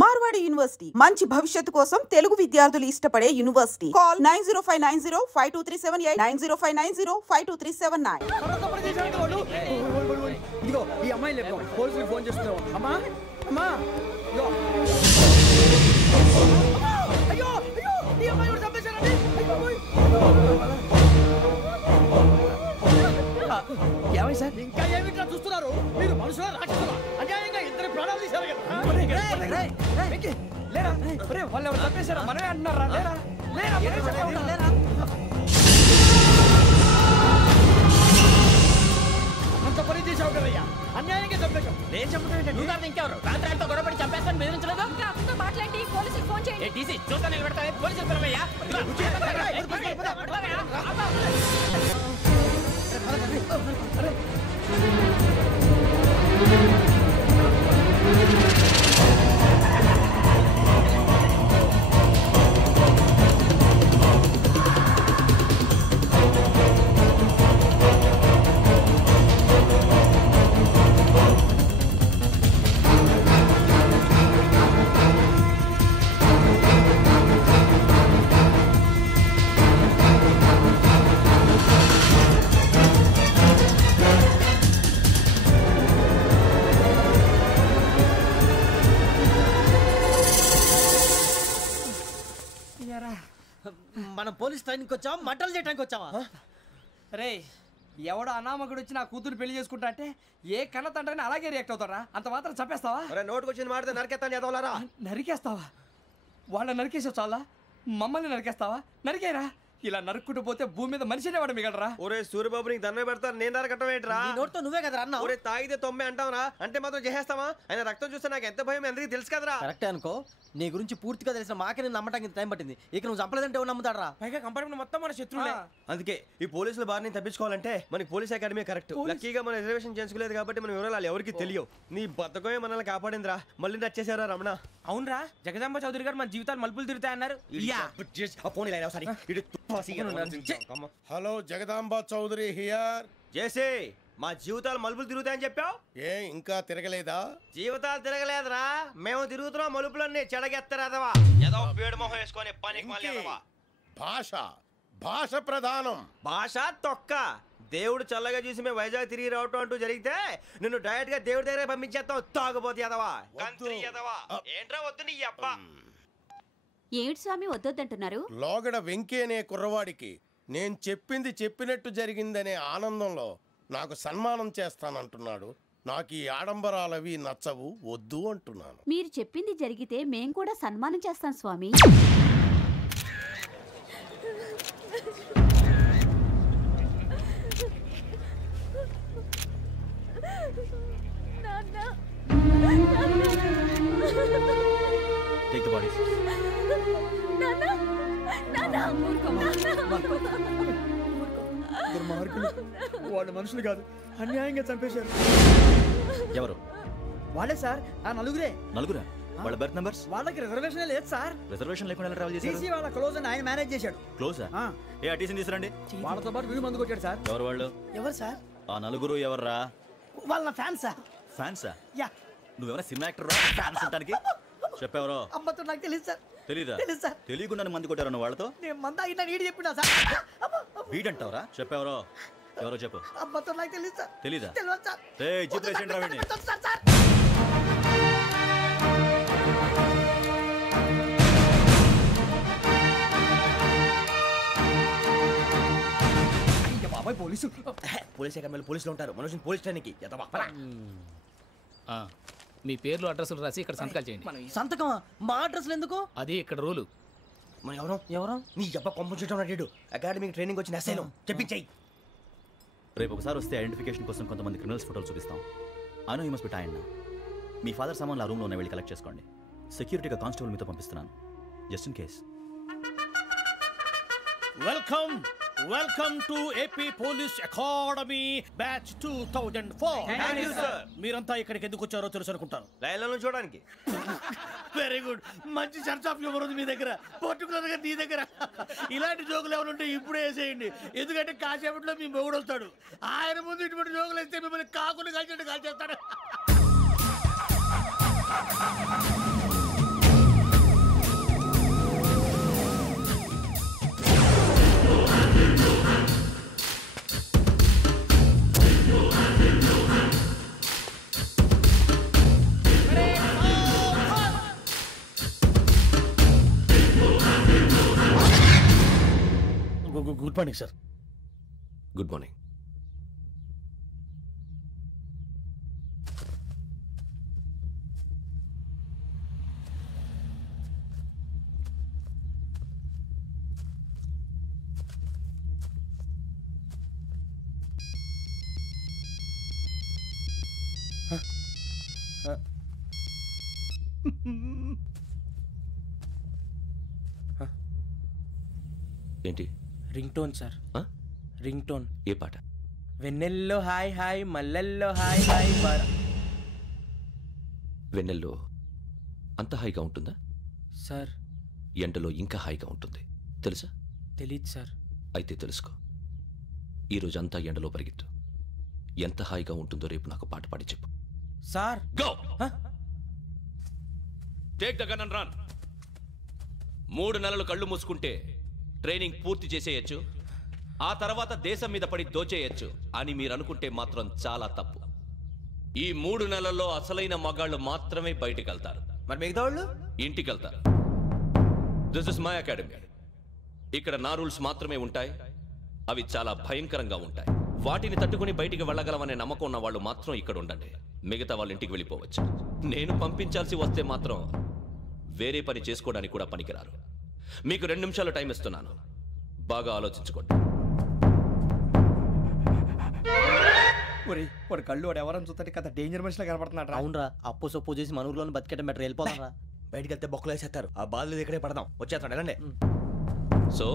Marwadi university మంచి భవిష్యత్తు కోసం తెలుగు విద్యార్థులు ఇష్టపడే యూనివర్సిటీ. కాల్ 9059052378 9059052379. ఇదిగో ఈ అమ్మాయి లేదు, పోలీసులకు ఫోన్ చేస్తున్నావు. అమ్మా అమ్మా అయ్యో అయ్యో ఈ అమ్మాయి కూడా చంపేశారండి. ఏమై సార్ ఇంకా ఏమిట్లా చూస్తున్నారు? మీరు మనుషుల రాక్షసులా? అన్యాయంగా ఇద్దరు ప్రాణాలు తీశారు కదా. లేరా వాళ్ళు ఎవరు చంపేశారా? మనమే అంటున్నారా? లేరా లేరా అంత పని చేసావు కదయ్యా, అన్యాయంగా చంపేశావు. నేను చంపడం ఇంకెవరు? రాత్రి గొడవపడి చంపేస్తాను బెదిరించలేదు. మాట్లాడి పోలీసులకు ఫోన్ చేయండి. టీసీ చూస్తా నిలబెడతాను. పోలీసులు పిలవయ్యా. మనం పోలీస్ ట్రైనింగ్కి వచ్చావా, మంటలు చేయడానికి వచ్చావా? రే ఎవడో అనామకుడు వచ్చి నా కూతురు పెళ్లి చేసుకుంటా అంటే ఏ కన్న తండ్రిని అలాగే రియాక్ట్ అవుతారా? అంత మాత్రం చంపేస్తావా? నోటుకు వచ్చింది మాడితే నరికేస్తాను చదవాలరా. నరికేస్తావా? వాళ్ళ నరికేసావు చాలా, మమ్మల్ని నరికేస్తావా? నరికేరా. ఇలా నరుక్కుంటూ పోతే భూమి మీద మనిషినే వాడు మిగలరా. ఒరే సూర్యబాబు నీకు దండ పెడతాను, నేను నరకటం ఏంట్రా? నోటితో నువ్వే కదా అన్నా. ఒరే తాగితే తొమ్మే అంటావురా, అంటే మాత్రం చేసేస్తావా? ఆయన రక్తం చూస్తే నాకు ఎంత భయం అందరికీ తెలుసు కదరా. కరెక్టే అనుకో, నీ గురించి పూర్తిగా తెలిసిన మాకే నేను నమ్మటానికి టైం పట్టింది. ఇక నువ్వు చంపలేదంటే ఎవరు నమ్ముతాడరా? పైగా కంపార్ట్మెంట్ మొత్తం మన శత్రువులే. అందుకే ఈ పోలీసుల బారిని తప్పించుకోవాలంటే మనకి పోలీస్ అకాడమీ కరెక్ట్. లక్కీగా మనం రిజర్వేషన్ చేసుకోలేదు కాబట్టి మనం వివరాలు ఎవరికి తెలియవు. నీ బతకమే మనల్ని కాపాడిందిరా. మళ్ళీ నచ్చేసారా రమణ? అవునరా, జగదాంబ చౌదరి గారు మన జీవితాలు మలుపులు తిరుగుతాయన్నారు. Hello, Jagadamba Chaudhary here. జేసే మా జీవితాలు మలుపులు తిరుగుతాయని చెప్పావు, ఏ ఇంకా తిరగలేదా? జీవితాలు తిరగలేదురా, మేము తిరుగుతున్నాం మలుపులన్నీ. చెడగెత్తరాదవా ఏదో పేడు మొహం వేసుకొని పని. భాష భాష ప్రధానం. భాష తొక్క. దేవుడు చల్లగా చూసి మేము వైజాగ్ తిరిగి రావటం అంటూ జరిగితే నిన్ను డైరెక్ట్ గా దేవుడి దగ్గర పంపించేస్తావు. తాగుబోతు ఎదవా, గంత్రి ఎదవా. ఏంట్రా వద్దు నీ అప్ప. ఏమిటి స్వామి వద్దంటున్నారు? లోగడ వెంకీ అనే కుర్రవాడికి నేను చెప్పింది చెప్పినట్టు జరిగిందనే ఆనందంలో నాకు సన్మానం చేస్తానంటున్నాడు. నాకు ఈ ఆడంబరాలవి నచ్చవు, వద్దు అంటున్నాను. మీరు చెప్పింది జరిగితే మేం కూడా సన్మానం చేస్తాం స్వామి. Take the bodies. వాళ్ళు మనుషులు కాదు, అన్యాయంగా చంపేశారు. ఎవరు? వాళ్ళే సార్, ఆ నలుగురే. నలుగురా? వాళ్ళ బర్త్ నంబర్స్? వాళ్ళకి రిజర్వేషన్ లేదు సార్. రిజర్వేషన్ లేకుండా ట్రావెల్ చేశారు? టీసీ వాళ్ళ క్లోజ్ అని ఆయన మేనేజ్ చేశాడు. క్లోజా? ఏ టీసీని తీసుకురండి. వాళ్ళతో పాటు వీడు మందు కొట్టాడు సార్. ఎవరు వాళ్ళు? ఎవరు సార్? ఆ నలుగురు ఎవర్రా? వాళ్ళ ఫ్యాన్స్ సార్. ఫ్యాన్సా? యా. నువ్వేమైనా సినిమా యాక్టర్ రా ఫ్యాన్స్ అంటానికి? చెప్పెవరో? అమ్మతో నాకు తెలియదు సార్. తెలీదా? తెలుసు సార్. తెలియకుండా మంది కొట్టారు వాళ్ళతో? నేను మంద అయినా నీడి చెప్పినా సార్. వీడంటావరా? చెప్పెవరో? ఎవరో చెప్పు. అమ్మతో నాకు తెలియదు సార్. తెలీదా? తెలియదు సార్. జీప్ రావండి. పోలీస్ అకాడమీలో పోలీసులు ఉంటారు, మనుషులు పోలీస్ ట్రైనింగ్కి ఎదవా. మీ పేర్లు అడ్రస్లు రాసి ఇక్కడ సంతకాలు చేయండి. సంతకమా? మా అడ్రస్లు ఎందుకు? అది ఇక్కడ రూలు. మన ఎవరు నీ అబ్బా పంపించడం అడిగాడు. అకాడమిక్ ట్రైనింగ్ వచ్చిన అసలు చెప్పించాయి. రేపు ఒకసారి వస్తే ఐడెంటిఫికేషన్ కోసం కొంతమంది క్రిమినల్స్ ఫోటోలు చూపిస్తాం. I know you must be tired now. Me father సామాన్లు ఆ రూమ్లో ఉన్న వెళ్ళి కలెక్ట్ చేసుకోండి. సెక్యూరిటీగా కానిస్టేబుల్ మీతో పంపిస్తున్నాను, just in case. Welcome to AP police academy batch 2004. మీరంతా ఇక్కడికి ఎందుకు వచ్చారో తెలుసు అనుకుంటాను. లైన్లను చూడడానికి. వెరీ గుడ్, మంచి చర్చ్ ఆఫ్ హ్యూమర్ ఉంది మీ దగ్గర, పర్టికులర్ గా నీ దగ్గర. ఇలాంటి జోకులు ఎవరు ఉంటే ఇప్పుడే వేసేయండి, ఎందుకంటే కాసేపట్లో మీ మొగుడు వస్తాడు. ఆయన ముందు ఇటువంటి జోకులు వేస్తే మిమ్మల్ని కాకుండా కాల్చేట్టు కాల్చేస్తాడు. Good morning sir. Good morning. ఏంటి? Ring tone sir. Ring tone. ఏ పాట? వెన్నెల్లో హాయ్ హాయ్ మల్లెల్లో హాయ్ హాయ్. వెన్నెల్లో అంత హాయిగా ఉంటుందా సార్? ఎండలో ఇంకా హాయిగా ఉంటుంది తెలుసా? తెలీదు సార్. అయితే తెలుసుకో. ఈరోజు అంతా ఎండలో పరిగెత్తు. ఎంత హాయిగా ఉంటుందో రేపు నాకు పాట పాడి చెప్పు. Sir go. Take the gun and run. 3 నెలలు కళ్ళు మూసుకుంటే ట్రైనింగ్ పూర్తి చేసేయచ్చు, ఆ తర్వాత దేశం మీద పడి దోచేయచ్చు అని మీరు అనుకుంటే మాత్రం చాలా తప్పు. ఈ 3 నెలల్లో అసలైన మగాళ్ళు మాత్రమే బయటికి వెళ్తారు. మరి మిగతా వాళ్ళు ఇంటికి వెళ్తారు. This is my academy. ఇక్కడ నా రూల్స్ మాత్రమే ఉంటాయి. అవి చాలా భయంకరంగా ఉంటాయి. వాటిని తట్టుకుని బయటికి వెళ్ళగలమనే నమ్మకం ఉన్న వాళ్ళు మాత్రం ఇక్కడ ఉండండి. మిగతా వాళ్ళు ఇంటికి వెళ్ళిపోవచ్చు. నేను పంపించాల్సి వస్తే మాత్రం వేరే పని చేసుకోవడానికి కూడా పనికిరారు. మీకు 2 నిమిషాలు టైం ఇస్తున్నాను. బాగా ఆలోచించుకోండి. వాడు కళ్ళు వాడు ఎవరైనా చూస్తే కదా డేంజర్ మనిషిలో కనపడుతున్నాడు. అవునరా, అప్పు సొప్పు చేసి మన ఊర్లో బతికేట బెటర్. వెళ్ళిపోతాం రా. బయటికి వెళ్తే బొక్కలు వేసేస్తారు. ఆ బాధలు ఇక్కడే పడదాం. వచ్చేస్తాడు వెళ్ళండి. సో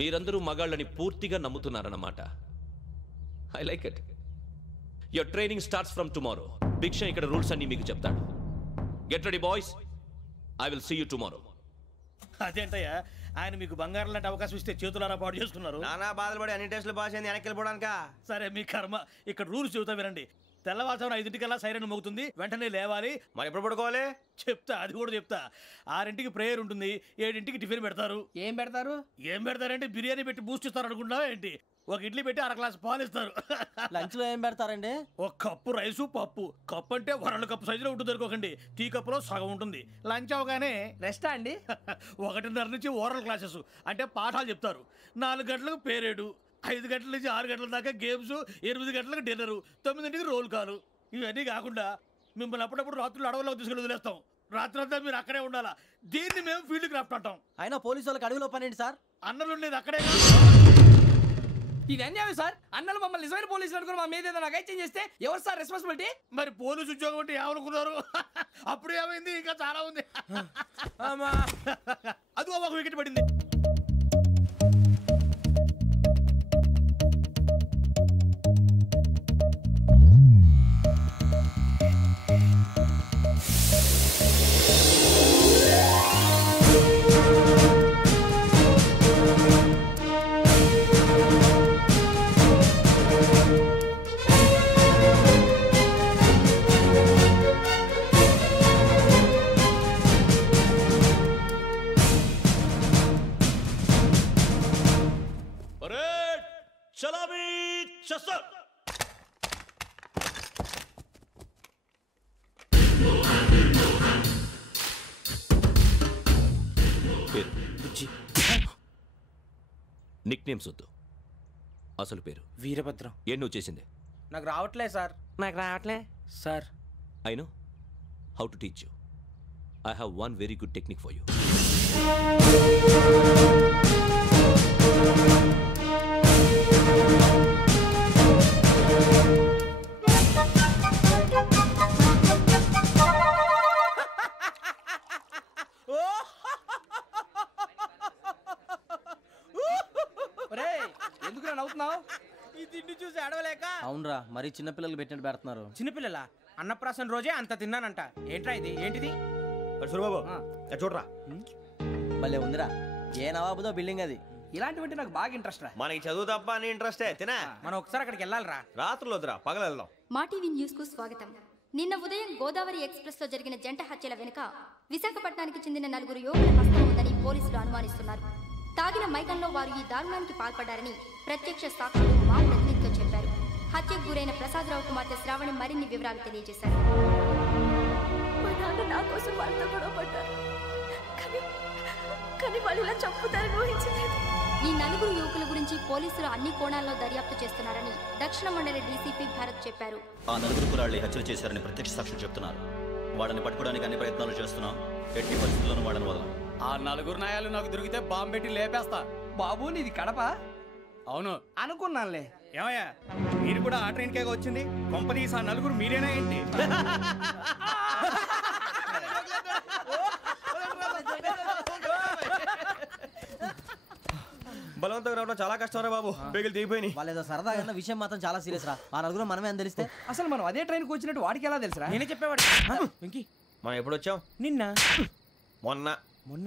మీరందరూ మగాళ్ళని పూర్తిగా నమ్ముతున్నారన్నమాట. I like it. Your training starts from tomorrow. Bhiksha ఇక్కడ రూల్స్ అన్ని మీకు చెప్తాడు. Get ready boys. I will see you tomorrow. అదేంటయ్యా, ఆయన మీకు బంగారం లాంటి అవకాశం ఇస్తే చేతులారా పాటు చేసుకున్నారు. నానా బాధలు పడి అన్ని టెస్టులు పాస్ అయింది, వెనక్కి వెళ్ళిపోవడానికా? సరే మీ కర్మ. ఇక్కడ రూల్స్ చెబుతా వినండి. తెల్లవారుజామున 5 సైరన్ మోగుతుంది, వెంటనే లేవాలి. మరి ఎప్పుడు పడుకోవాలి చెప్తా, అది కూడా చెప్తా. 6 ప్రేయర్ ఉంటుంది, 7 టిఫిన్ పెడతారు. ఏం పెడతారు? ఏం పెడతారంటే బిర్యానీ పెట్టి బూస్ట్ ఇస్తారు అనుకుంటున్నావా ఏంటి? ఒక ఇడ్లీ పెట్టి 1/2 గ్లాస్ పాలు ఇస్తారు. లంచ్ లో ఏం పెడతారండి? ఒక కప్పు రైసు పప్పు. కప్పు అంటే 1/2 కప్పు సైజులో ఉంటుంది అనుకోకండి. టీ కప్పులో సగం ఉంటుంది. లంచ్ అవగానే రెస్టా అండి? 1:30 నుంచి ఓరల్ క్లాసెస్ అంటే పాఠాలు చెప్తారు. 4 గంటలకు పేరేడు, 5 గంటల నుంచి 6 గంటల దాకా గేమ్స్, 8 గంటలకు డిన్నరు, 9 రోల్ కాలు. ఇవన్నీ కాకుండా మిమ్మల్ని అప్పుడప్పుడు రాత్రులు అడవుల్లో తీసుకెళ్ళి వదిలేస్తాం. రాత్రంతా మీరు అక్కడే ఉండాలా. దీన్ని మేము ఫీల్డ్ క్రాఫ్ట్ అంటాం. అయినా పోలీసు వాళ్ళకి అడవిలో పని ఏంటి సార్? అన్నలు ఉండేది అక్కడే. ఇది అన్యాయం సార్. అన్నలు మమ్మల్ని నిజమైన పోలీసులు అనుకుని మా మీద ఏదైనా అగైత్యం చేస్తే ఎవరు సార్ రెస్పాన్సిబిలిటీ? మరి పోలీసు ఉద్యోగం అంటే ఏమనుకున్నారు? అప్పుడు ఏమైంది? ఇంకా చాలా ఉంది. అదిగో ఒక వికెట్ పడింది. నిక్ నేమ్స్ వద్దు, అసలు పేరు. వీరభద్రం. ఏం నువ్వు చేసింది? నాకు రావట్లే సార్. నాకు రావట్లే sir. I know how to teach you. I have one very good technique for you. అవునరా, మరి చిన్నపిల్లలు పెట్టినట్టు పెడుతున్నారు. చిన్నపిల్లల అన్నప్రాసన రోజే అంత తిన్నానంట. ఏంట్రా ఇది? ఏంటిది? సూరిబాబు చూడరా. భలే ఉందిరా. ఏ నవాబుదో బిల్డింగ్ అది. ఇలాంటివంటే నాకు బాగా ఇంట్రెస్ట్ రా. మనకి చదువు తప్ప అని ఇంట్రెస్టే. తినా మనం ఒకసారి అక్కడికి వెళ్ళాలిరా. రాత్రులు వద్దురా, పగలు వెళ్దాం. మా టీవీ న్యూస్ కు స్వాగతం. నిన్న ఉదయం గోదావరి ఎక్స్ప్రెస్ లో జరిగిన జంట హత్యల వెనుక విశాఖపట్నానికి చెందిన 4 యువకుల హస్తం ఉందని పోలీసులు అనుమానిస్తున్నారు. తాగిన మైకంలో వారు ఈ దారుణానికి పాల్పడ్డారని ప్రత్యక్ష సాక్షులు మా ప్రతినిధితో చెప్పారు. హత్యకు గురైన ప్రసాదరావు కుమార్తె శ్రావణి మరిన్ని వివరాలు తెలియజేశారు. మా నాన్న నా కోసం వాళ్ళతో గొడవ పడ్డారు, కానీ వాళ్ళు ఇలా చంపుతారని ఊహించలేదు. ఈ నలుగురు యువకుల గురించి పోలీసులు అన్ని కోణాల్లో దర్యాప్తు చేస్తున్నారని దక్షిణ మండలి డీసీపీ భరత్ చెప్పారు. ఆ నలుగురు కురాళ్ళు హత్యలు చేశారని ప్రత్యక్ష సాక్షులు చెప్తున్నారు. వాళ్ళని పట్టుకోవడానికి అన్ని ప్రయత్నాలు చేస్తున్నాం. ఎట్టి పరిస్థితుల్లోనూ వాళ్ళని వదలం. ఆ నలుగురు నాయాలు నాకు దొరికితే బాంబు పెట్టి లేపేస్తా. బాబు నీది కడప? అవును అనుకున్నానులే. ఏమయ్యా మీరు కూడా ఆ ట్రైన్ కేగా వచ్చింది? కొంపదీసి ఆ నలుగురు మీరేనా ఏంటి? బలవంతంగా రావడం చాలా కష్టం రా బాబు. పేగులు దిగిపోయినాయి. వాళ్ళు ఏదో సరదాగా విషయం మాత్రం చాలా సీరియస్ రా. ఆ నలుగురు మనమే అని తెలిస్తే అసలు మనం అదే ట్రైన్కి వచ్చినట్టు వాడికి ఎలా తెలుసురా? నేనే చెప్పేవాడు. వెంకీ మనం ఎప్పుడు వచ్చాం? నిన్న మొన్న.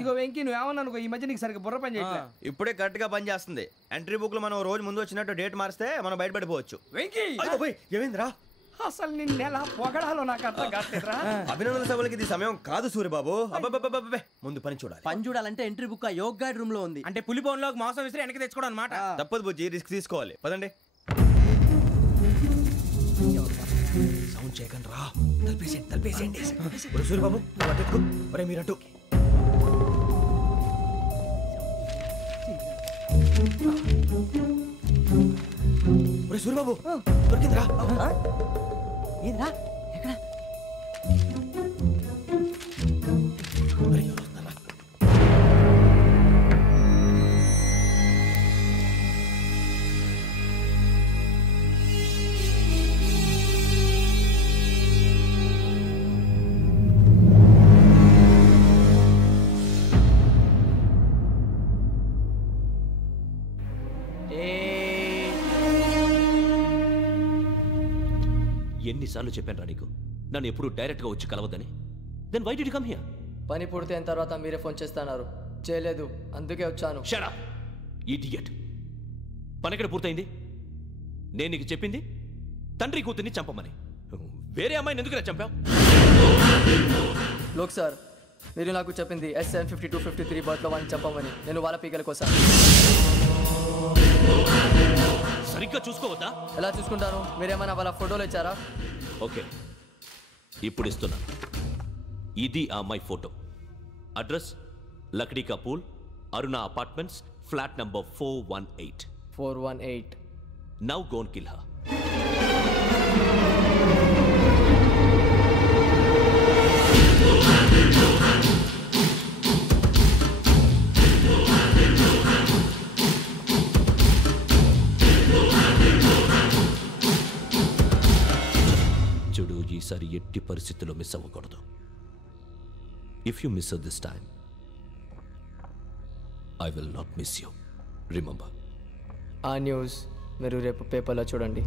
ఇగో వెంకీ నువ్వేమన్నా అనుకో, ఈ మధ్య నీకు సరిగ్గా బుర్ర పని చేయట్లేదు. ఇప్పుడే కరెక్ట్ గా పని చేస్తుంది. ఎంట్రీ బుక్ లో మనం రోజు ముందు వచ్చినట్టు డేట్ మారిస్తే మనం బయటపడిపోవచ్చు. వెంకీ ఏమైందిరా? అసలు నిన్న ఎలా పొగడాలో నాకు అర్థం కావట్లేదురా. అభినందన సభలకి ఇది సమయం కాదు సూర్యబాబు. అబ్బబ్బబ్బబ్బే ముందు పని చూడాలి. పని చూడాలంటే ఎంట్రీ బుక్ యోగ్ గైడ్ రూమ్ లో ఉంది. అంటే పులి బోన్లోకి మాంసం విసిరి వెనక్కి తెచ్చుకోవడం అనమాట. తప్పదు బుజ్జి, రిస్క్ తీసుకోవాలి. పదండి. సౌండ్ చేయకండి రా. తలపేసేయండి. సూర్యబాబు ఒరే మీరట్టు. ఒరే సూర్యబాబు దొరికిందిరా. ఏంద్రా ఎక్కడ? ఎన్నిసార్లు చెప్పాను నీకు నన్ను ఎప్పుడు డైరెక్ట్గా వచ్చి కలవద్దని? Then why did you come here? పని పూర్తయిన తర్వాత మీరే ఫోన్ చేస్తున్నారు. చేయలేదు, అందుకే వచ్చాను. Shut up idiot. పని ఎక్కడ పూర్తయింది? నేను నీకు చెప్పింది తండ్రి కూతుర్ని చంపమని. వేరే అమ్మాయిని ఎందుకు చంపావు? లోక్ సార్, మీరు నాకు చెప్పింది SN 5253 బర్త్లో వాడిని చంపమని. నేను వాళ్ళ పీకల కోసం. సరిగ్గా చూసుకోవద్దా? ఎలా చూసుకుంటాను? మీరేమైనా వాళ్ళ ఫోటోలు ఇచ్చారా? ఓకే, ఇప్పుడు ఇస్తున్నా. ఇది ఆ అమ్మాయి ఫోటో. అడ్రస్ లక్డీ కా pool, Aruna apartments, flat number 418. 418. Now go and kill her. చూడు, ఈసారి ఎట్టి పరిస్థితుల్లో మిస్ అవ్వకూడదు. If you miss this time I will not miss you. Remember. ఆ న్యూస్ మీరు రేపు పేపర్లో చూడండి.